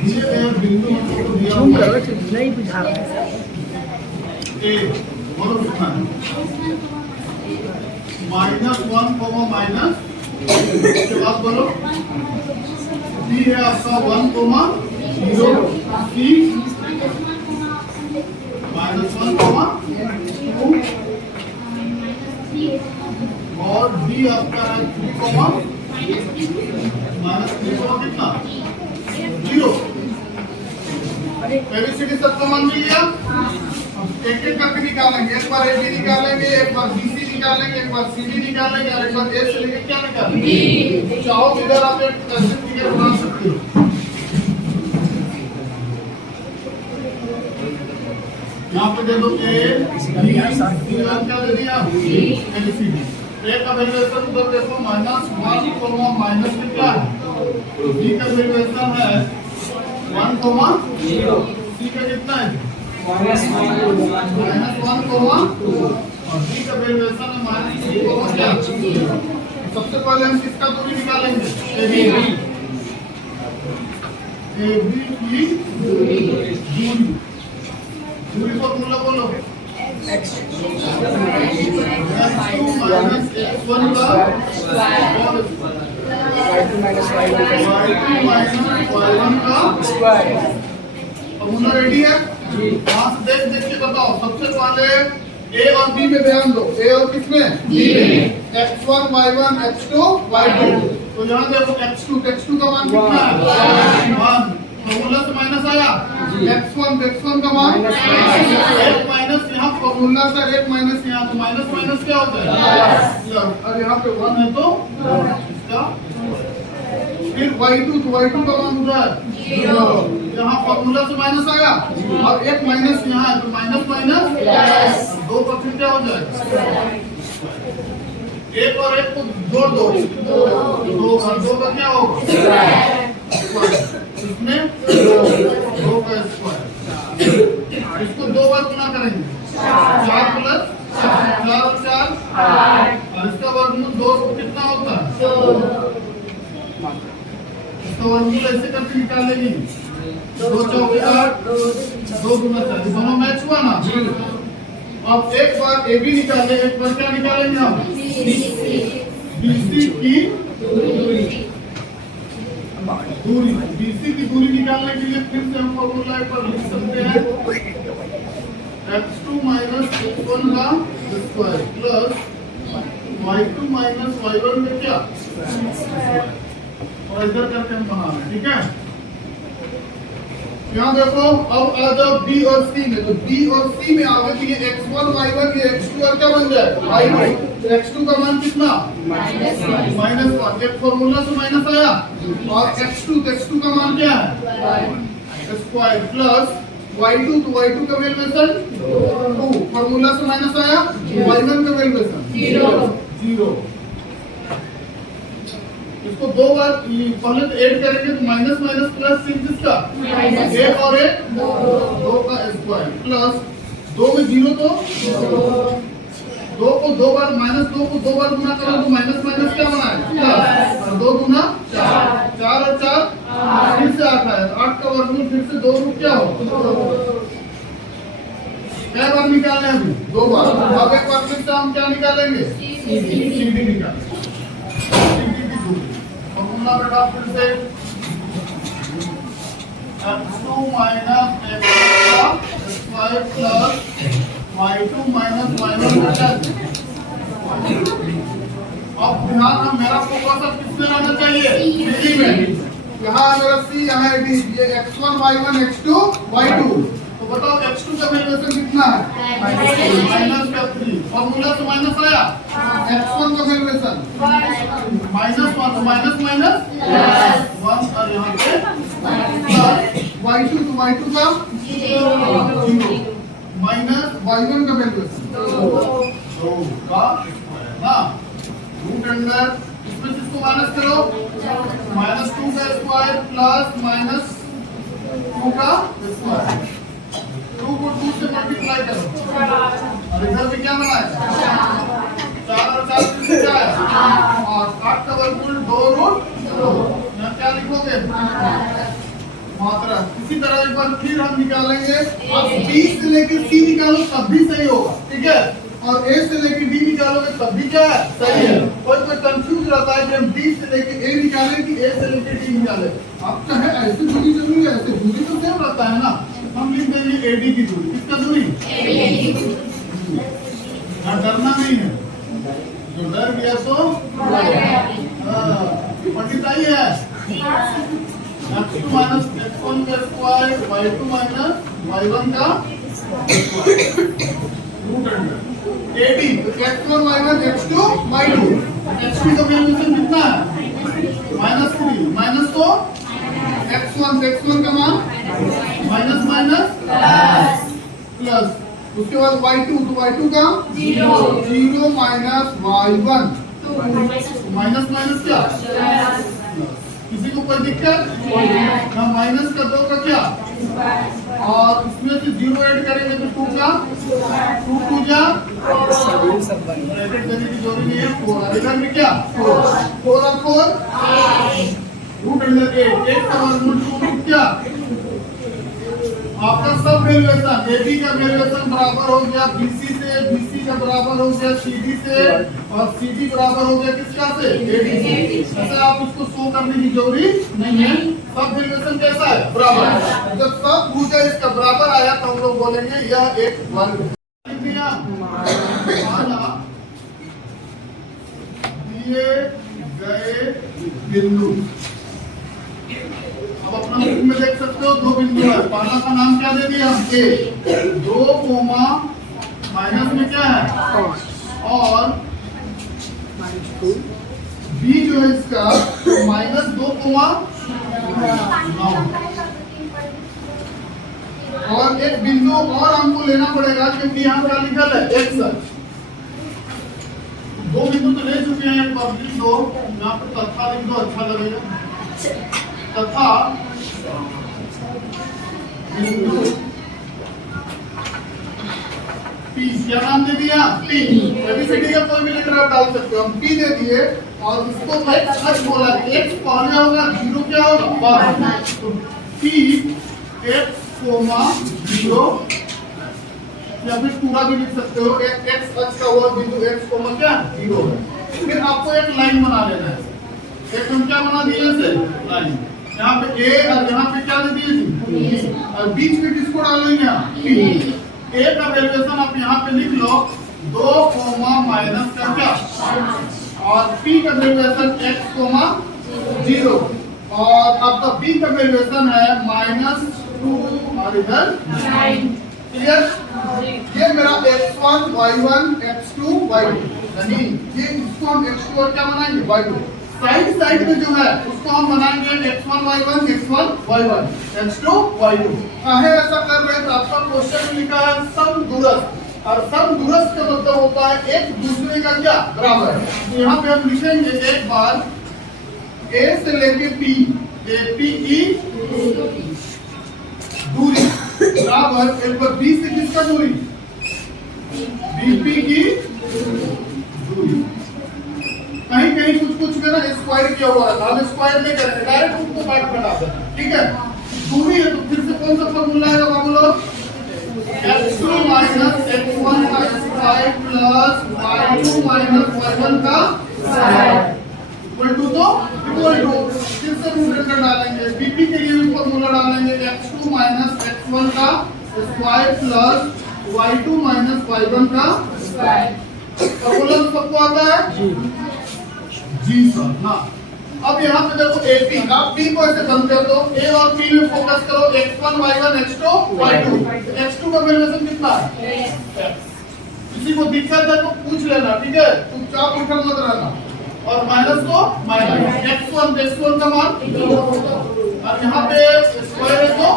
बिंदु हमको दिया जूम हुआ करो है। तो नहीं बुझा रहा है। ए बोलो कितना है? -1 कोमा माइनस, उसके बाद बोलो डी है आपका 1 कोमा 0, सी -1 कोमा 2 और डी आपका है 3 कोमा -3 कोमा कितना 0। एबीसीडी सबका मान मिल गया। एक एक करके निकालेंगे, एक बार एबी निकालेंगे, एक बार बीसी निकालेंगे, एक बार सीडी निकालेंगे और एक बार ए से लेके क्या निकालेंगे डी। चाहो इधर आप एक ऐसे फिगर बना सकते हो। यहाँ पे दे दो ए बी सी क्या दे दिया एबीसीडी। ए का वैल्यूएशन उधर देखो -1 कोमा माइनस में क्या है, डी का वैल्यूएशन है 1 कोमा 0, सी का कितना है -1 कोमा 2 और डी का वैल्यूएशन है -3 कोमा क्या। सबसे पहले हम किसका दूरी निकालेंगे एबी की दूरी को तुम लोग बोलो x2 माइनस x1 का y2 माइनस y1 का स्क्वायर। अब मुन्ना रेडी है? वहां से देख देख के बताओ। सबसे पहले ए और बी में ध्यान दो। ए और किसमें बी में x1 y1 x2 y2। तो यहाँ देखो x2 का मान कितना है 1। फॉर्मूला से माइनस आया x1 का मान एक माइनस यहाँ फॉर्मूला से एक माइनस यहाँ तो माइनस माइनस क्या होता है और यहाँ पे 1 है तो इसका फिर y2 का मान उधर 0। यहाँ फॉर्मूला से माइनस आया और एक माइनस यहाँ है तो माइनस माइनस दो का फिर क्या हो जाएगा एक और एक को जोड़ दो दो का क्या होगा इसमें 2 का स्क्वायर। इसको 2 बार गुना करेंगे 4 प्लस 4 और 4 और इसका वर्गमूल 2 कितना होता है 2। इसका वर्गमूल ऐसे करके निकालेंगे 2 चौके 8 2 गुना 4 दोनों मैच हुआ ना। अब एक बार ए बी निकाले, एक बार क्या निकालेंगे हम बीसी की दूरी। बीसी की दूरी निकालने के लिए फिर से हम फॉर्मूला पर लिख सकते हैं x2 माइनस x1 का square plus y2 minus y1 में क्या और इधर करके हम बना रहे हैं। ठीक है, यहाँ देखो अब आ जाओ बी और सी में। तो बी और सी में आगे तो ये x1 y1 ये x2 और क्या बन जाएगा y2। x2 का मान कितना -1 एक फॉर्मूला से माइनस आया और x2 का मान क्या है स्क्वायर प्लस y2 तो y2 का वैल्यूएशन 2 फॉर्मूला से माइनस आया y1 का वैल्यूएशन 0। इसको 2 बार पहले तो ऐड करेंगे तो माइनस माइनस प्लस किसका एक और एक 2 का स्क्वायर प्लस 2 में 0 तो 2 को 2 बार -2 को 2 बार गुना करो तो माइनस माइनस क्या बना है प्लस और 2 गुना 4 और 4 फिर से 8 है 8 का वर्गमूल फिर से 2 रूट क्या हो क्या बार निकाले अभी 2 बार। अब एक बार फिर से हम क्या निकालेंगे सीडी निकालेंगे। फॉर्मूला में डाल फिर से x2 minus x1 square plus y2 minus y1 अब ध्यान हम मेरा फोकस अब किसमें रहना चाहिए सी में। यहाँ मेरा सी यहाँ डी ये x1 y1 x2 y2। तो बताओ x2 का वैल्यूएशन कितना है -3 फॉर्मूला से माइनस आया x1 का वैल्यूएशन -1 तो माइनस माइनस 1 और यहाँ पे y2 तो y2 का 0 माइनस y1 का वैल्यूएशन 2 का ना रूट अंडर इसमें किसको माइनस करो -2 का स्क्वायर प्लस -2 का स्क्वायर 2 को 2 से मल्टीप्लाई करो और इधर भी क्या बनाया 4 और 4 से क्या है और 8 का वर्गमूल 2 रूट 2 यहाँ क्या लिखोगे मात्रा। इसी तरह एक बार फिर हम निकालेंगे, आप बी से लेके सी निकालो तब भी सही होगा, ठीक है, और ए से लेके डी निकालोगे तब भी क्या है, सही है। कोई कंफ्यूज रहता है कि हम डी से लेके ए निकालें कि ए से लेके डी निकालें। आप चाहे ऐसे दूरी जरूरी है, ऐसे दूरी तो सेम रहता है ना, हम लिख देंगे एडी की दूरी। किसका दूरी? डरना नहीं है, जो डर गया तो पंडित आई है। x2 माइनस x1 का स्क्वायर, y2 माइनस y1 का रूट अंडर AD, तो x1 minus x2 y2, x2 का वैल्यूएशन कितना है? -3, माइनस तो x1 का मान माइनस माइनस प्लस, उसके बाद y2, तो y2 का 0 माइनस y1, माइनस माइनस क्या, किसी को कोई दिक्कत ना, माइनस का 2 का क्या, और इसमें से 0 ऐड करेंगे तो 2 का 2 जा ब्रैकेट देने की जरूरत नहीं है, 4 इधर में क्या 4 और 4 रूट अंडर 8 का वर्गमूल 2 क्या, आपका सब वैल्यूएशन AB का वैल्यूएशन बराबर हो गया BC से, BC का बराबर हो गया CD से, और CD बराबर हो गया किसका से, AD से। ऐसा आप उसको शो करने की जरूरत नहीं है, सब वैल्यूएशन कैसा है, बराबर। जब सब पूछे इसका बराबर आया तो हम लोग बोलेंगे यह एक वर्ग है। दिए गए बिंदु, अब अपना बुक में देख सकते हो 2 बिंदु है, पहला का नाम क्या दे दिया हम, ए, 2 कोमा माइनस में क्या है, और बी जो है इसका -2 कोमा 9, और एक बिंदु और हमको लेना पड़ेगा क्योंकि यहाँ क्या लिखा है एक्स अक्ष। 2 बिंदु तो ले चुके हैं, एक बार लिख दो यहाँ पर, तथा लिख दो, अच्छा लगेगा, तथा बिंदु P, क्या नाम दे दिया, P, एबीसीडी का कोई भी लेटर आप डाल सकते हो, हम P दे दिए, और इसको x अक्ष बोला, x पहले होगा, 0 क्या होगा बाद, तो P x, 0, या फिर पूरा भी लिख सकते हो, x अक्ष का हुआ बिंदु x, क्या 0 है। फिर आपको एक लाइन बना लेना है, एक हम क्या बना दिए इसे लाइन, यहाँ पे A और यहाँ पे क्या दे दिए थी, और बीच में किसको डालेंगे यहाँ, P। A का वैल्यूएशन आप यहाँ पे लिख लो 2 कोमा माइनस का क्या, और P का वैल्यूएशन x कोमा 0, और आपका B का वैल्यूएशन है -2 और इधर 9। क्लियर? ये मेरा x1 y1 x2 y2, यानी ये इसको हम x2 और क्या बनाएंगे y2, साइड में जो है उसको हम बनाएंगे x1 y1 x1 y1 x2 y2। काहे ऐसा कर रहे हैं, तो आपका क्वेश्चन में लिखा है समदूरस्थ, और समदूरस्थ का मतलब होता है एक दूसरे का क्या बराबर। तो यहाँ पे हम लिखेंगे एक बार A से लेके P, AP की दूरी बराबर एक बार B से किसका दूरी, BP की दूरी। कहीं कहीं कुछ में ना स्क्वायर किया हुआ है, हम स्क्वायर नहीं करेंगे, डायरेक्ट उसको काट घटा देंगे, ठीक है। दूरी है तो फिर से कौन सा फॉर्मूला है बाबू लोग, x2 माइनस x1 का square plus y2 minus y1 का स्क्वायर इक्वल टू, तो इक्वल टू फिर से रूट अंडर डालेंगे, बीपी के लिए भी फॉर्मूला डालेंगे, x2 माइनस x1 का square plus y2 minus y1 का स्क्वायर। फॉर्मूला सबको आता है जी सर, हाँ। अब यहाँ पे देखो AP, आप P को ऐसे बनते हो तो A और P में फोकस करो, x1 y1 x2 y2, x2 का वैल्यूएशन कितना है, किसी को दिक्कत है तो पूछ लेना, ठीक है, चुपचाप उठा मत रहना, और माइनस को माइनस, x1 का मान, और यहाँ पे स्क्वायर है तो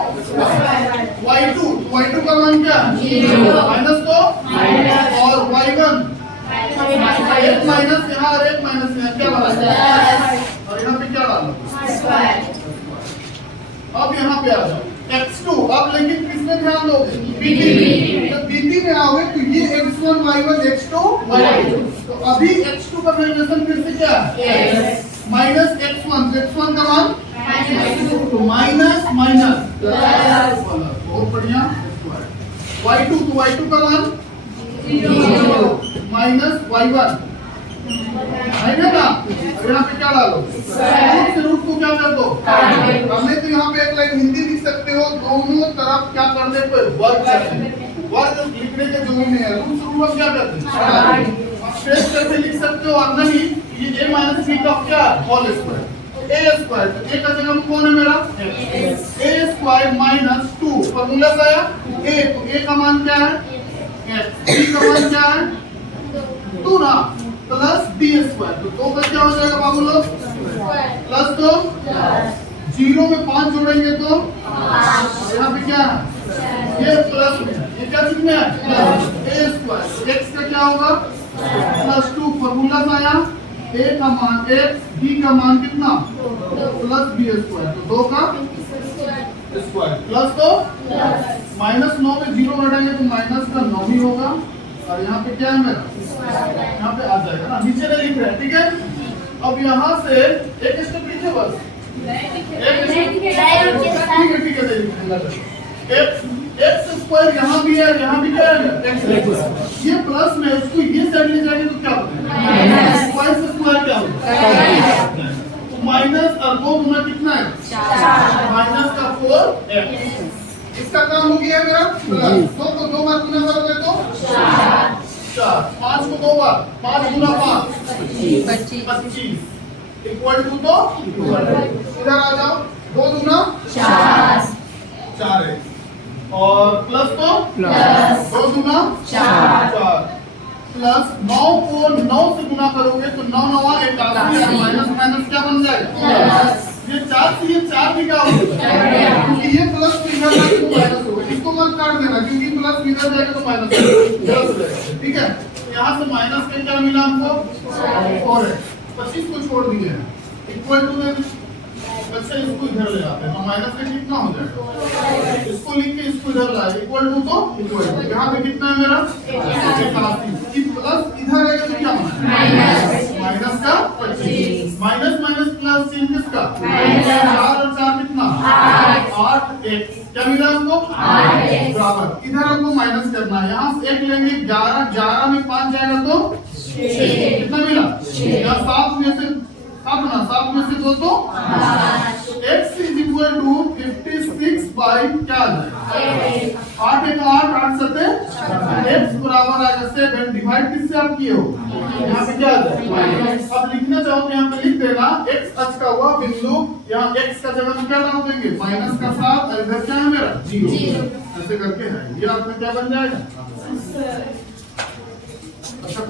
y2 का मान क्या, माइनस को, और y1 एक माइनस यहाँ और एक माइनस यहाँ क्या बना, और यहाँ पे क्या डालो, अब यहाँ पे आ जाओ x2, अब लेकिन किसमें ध्यान दोगे, BP, जब BP में आओगे तो ये x1 y1 x2 y2, तो अभी x2 का वैल्यूएशन फिर से क्या है, माइनस x1 का मान, तो माइनस माइनस बहुत बढ़िया y2 तो y2 का मान 0 माइनस y1 है ना। अब यहाँ पे क्या डालो रूट से रूट को क्या कर दो हमने तो यहाँ पे एक लाइन हिंदी लिख सकते हो दोनों तरफ क्या करने पर वर्ग करते वर्ग लिखने के जो में है रूट से रूट हम क्या करते हैं शेष करके लिख सकते हो और नहीं ये a माइनस b का क्या होल स्क्वायर a स्क्वायर तो a का जगह कौन है मेरा a स्क्वायर माइनस 2 फॉर्मूला से आया a तो a का मान क्या है x b का मान क्या है 2 ना प्लस b स्क्वायर तो 2 का क्या हो जाएगा बाबू लोग प्लस 2 0 में 5 जोड़ेंगे तो यहाँ पे क्या है ये प्लस में ये क्या चीज में है a स्क्वायर x का क्या होगा प्लस 2 फॉर्मूला से आया a का मान x b का मान कितना प्लस b स्क्वायर तो 2 का स्क्वायर प्लस तो माइनस 9 में 0 हटाएंगे तो माइनस का 9 ही होगा और यहाँ पे क्या है मेरा यहाँ पे आ जाएगा ना नीचे नहीं लिख रहे हैं ठीक है। अब यहाँ से एक स्टेप नीचे बस ठीक है एक्स स्क्वायर यहाँ भी है यहाँ भी क्या है ये प्लस में उसको ये साइड ले जाएंगे तो क्या होगा स्क्वायर से स्क्वायर क्या होगा तो माइनस और 2 गुना कितना है माइनस का 4 इसका काम हो गया मेरा प्लस 2 को 2 बार गुना करोगे तो 4 5 को 2 बार 5 गुना 5 25 इक्वल टू तो इधर आ जाओ 2 गुना 4 है और प्लस तो प्लस 2 गुना 4 प्लस 9 को 9 से गुना करोगे तो 9 9 81 माइनस माइनस क्या बन जाएगा ये 4 से ये 4 भी क्या होगा क्योंकि ये प्लस इधर जाएगा तो माइनस होगा इसको मत काट देना क्योंकि प्लस इधर जाएगा तो माइनस होगा ठीक है यहाँ से माइनस के क्या मिला हमको 4 है 25 को छोड़ दिए इक्वल टू अच्छा इसको इधर ले आते हैं तो माइनस का कितना हो जाएगा इसको लिख के इसको इधर लाए इक्वल टू तो इक्वल टू यहाँ पे कितना है मेरा 81 प्लस इधर आएगा तो क्या होना माइनस का 25 माइनस माइनस प्लस चिन्ह किसका 4 और 4 कितना 8 1 क्या मिला हमको बराबर इधर हमको माइनस करना है यहाँ से 1 लेंगे 11 11 में 5 जाएगा तो 6 कितना मिला यहाँ 7 में से 7 में से 2 तो x is equal to 56 by क्या आ जाएगा 8 एक 8 7 x बराबर आ जाए 7 डिवाइड किससे आप किए हो यहाँ पे क्या आ जाएगा अब लिखना चाहो तो यहाँ पे लिख देना x अक्ष का हुआ बिंदु यहाँ x का जगह में क्या डाल देंगे माइनस का 7 और इधर क्या है मेरा 0 ऐसे करके है ये आपका क्या बन जाएगा अच्छा।